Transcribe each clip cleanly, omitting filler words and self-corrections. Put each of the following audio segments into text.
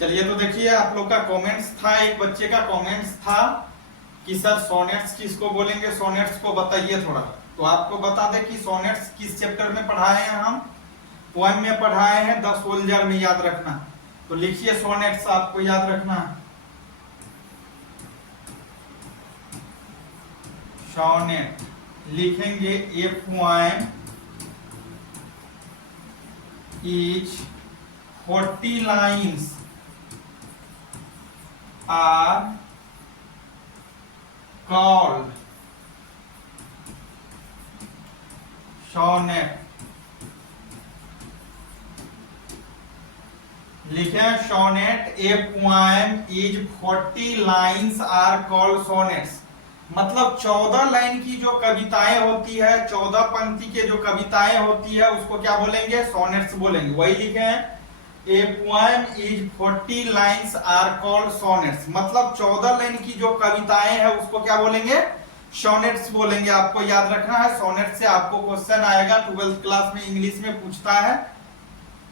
चलिए तो देखिए आप लोग का कमेंट्स था, एक बच्चे का कमेंट्स था कि सर सोनेट्स किसको बोलेंगे, सोनेट्स को बताइए थोड़ा। तो आपको बता दें कि सोनेट्स किस चैप्टर में पढ़ाए हैं हम, पोएम में पढ़ाए हैं, द सोल्जर में, याद रखना। तो लिखिए सोनेट्स, आपको याद रखना। सोनेट लिखेंगे a poem is 40 lines are called sonnet। लिखे sonnet a poem is 40 lines are called sonnets. मतलब 14 लाइन की जो कविताएं होती है, 14 पंक्ति के जो कविताएं होती है, उसको क्या बोलेंगे, सोनेट्स बोलेंगे। वही लिखे हैं, a poem is 40 lines are called sonnets. मतलब 14 लाइन की जो कविताएं हैं उसको क्या बोलेंगे, सोनेट्स बोलेंगे। आपको याद रखना है, सोनेट से आपको क्वेश्चन आएगा 12th क्लास में, इंग्लिश में पूछता है।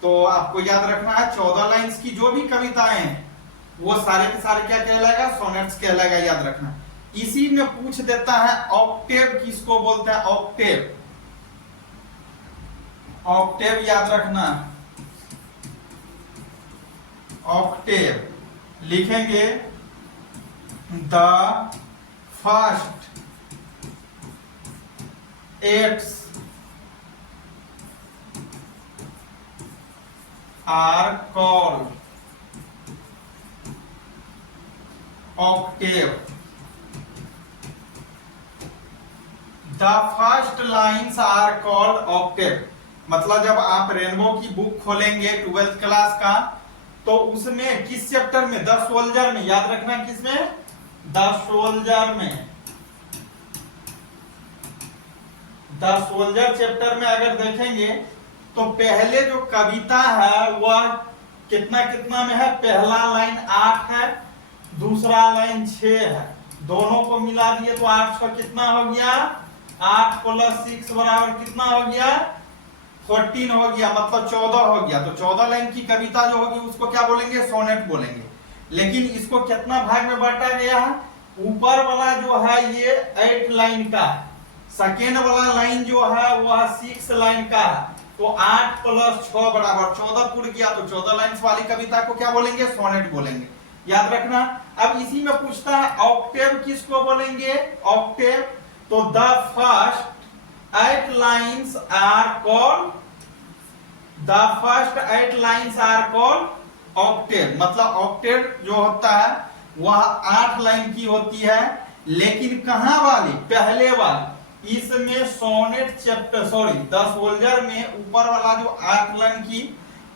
तो आपको याद रखना है 14 लाइन्स की जो भी कविताएं हैं वो सारे के सारे क्या कहलाएगा, सोनेट्स कहलाएगा, याद रखना। इसी में पूछ देता है ऑक्टेव किसको बोलते हैं, ऑक्टेव। ऑक्टेव याद रखना, ऑक्टेव लिखेंगे the first 8 are called octave. The first lines are called octave. मतलब जब आप रेनबो की बुक खोलेंगे 12th क्लास का, तो उसमें किस चैप्टर में, द सोल्जर में, याद रखना किसमें, द सोल्जर में। द सोल्जर चैप्टर में अगर देखेंगे तो पहले जो कविता है वह कितना कितना में है, पहला लाइन 8 है, दूसरा लाइन 6 है, दोनों को मिला दिए तो 8 का कितना हो गया, 8 + 6 बराबर कितना हो गया, 14 हो गया, मतलब 14 हो गया। तो 14 लाइन की कविता जो होगी उसको क्या बोलेंगे, सोनेट बोलेंगे। लेकिन इसको कितना भाग में बांटा गया है, ऊपर वाला जो है ये 8 लाइन का है, सेकेंड वाला लाइन जो है वह 6 लाइन का है। तो 8 + 6 बराबर 14 पूर्ण किया, तो 14 लाइन वाली कविता को क्या बोलेंगे, सोनेट बोलेंगे, याद रखना। अब इसी में पूछता है ऑक्टेव किसको बोलेंगे, ऑक्टेव। तो the first 8 lines are called, the first 8 lines are called octave। मतलब ऑक्टेव जो होता है वह 8 लाइन की होती है, लेकिन कहां वाली, पहले वाली। इसमें सोनेट चैप्टर, द सोल्जर में ऊपर वाला जो 8 लाइन की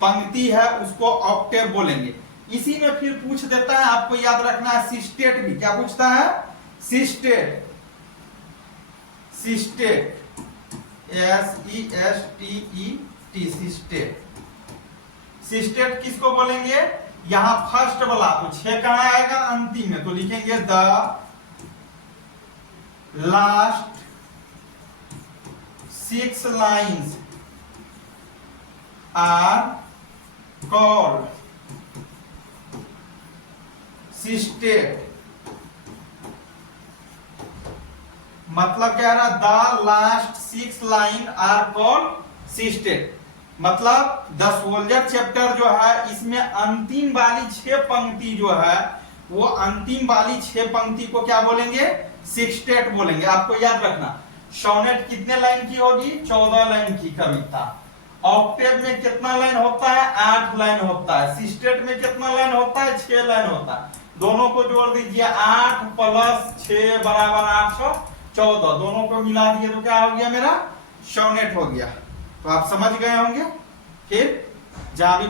पंक्ति है उसको ऑक्टेव बोलेंगे। इसी में फिर पूछ देता है, आपको याद रखना है, सिस्टेट भी। क्या पूछता है, सिस्टेट, सिस्टेट, SESTET, सिस्टेट। सिस्टेट किसको बोलेंगे, यहां फर्स्ट वाला, तो 6 कहां आएगा, अंतिम में। तो लिखेंगे the last 6 lines are called sestet. मतलब क्या रहा, the last 6 line are called sestet. मतलब द सोल्जर चैप्टर जो है इसमें अंतिम वाली 6 पंक्ति जो है वो अंतिम वाली 6 पंक्ति को क्या बोलेंगे, सिस्टेट बोलेंगे। आपको याद रखना, सोनेट कितने लाइन की होगी, 14 लाइन की कविता। ऑक्टेव में कितना लाइन होता है, 8 लाइन होता है। सिस्टेट में कितना लाइन होता है, 6 लाइन होता है। दोनों को जोड़ दीजिए, 8 + 6 बराबर 814, दोनों को मिला दिए तो क्या हो गया, मेरा सोनेट हो गया। तो आप समझ गए होंगे। फिर जहां भी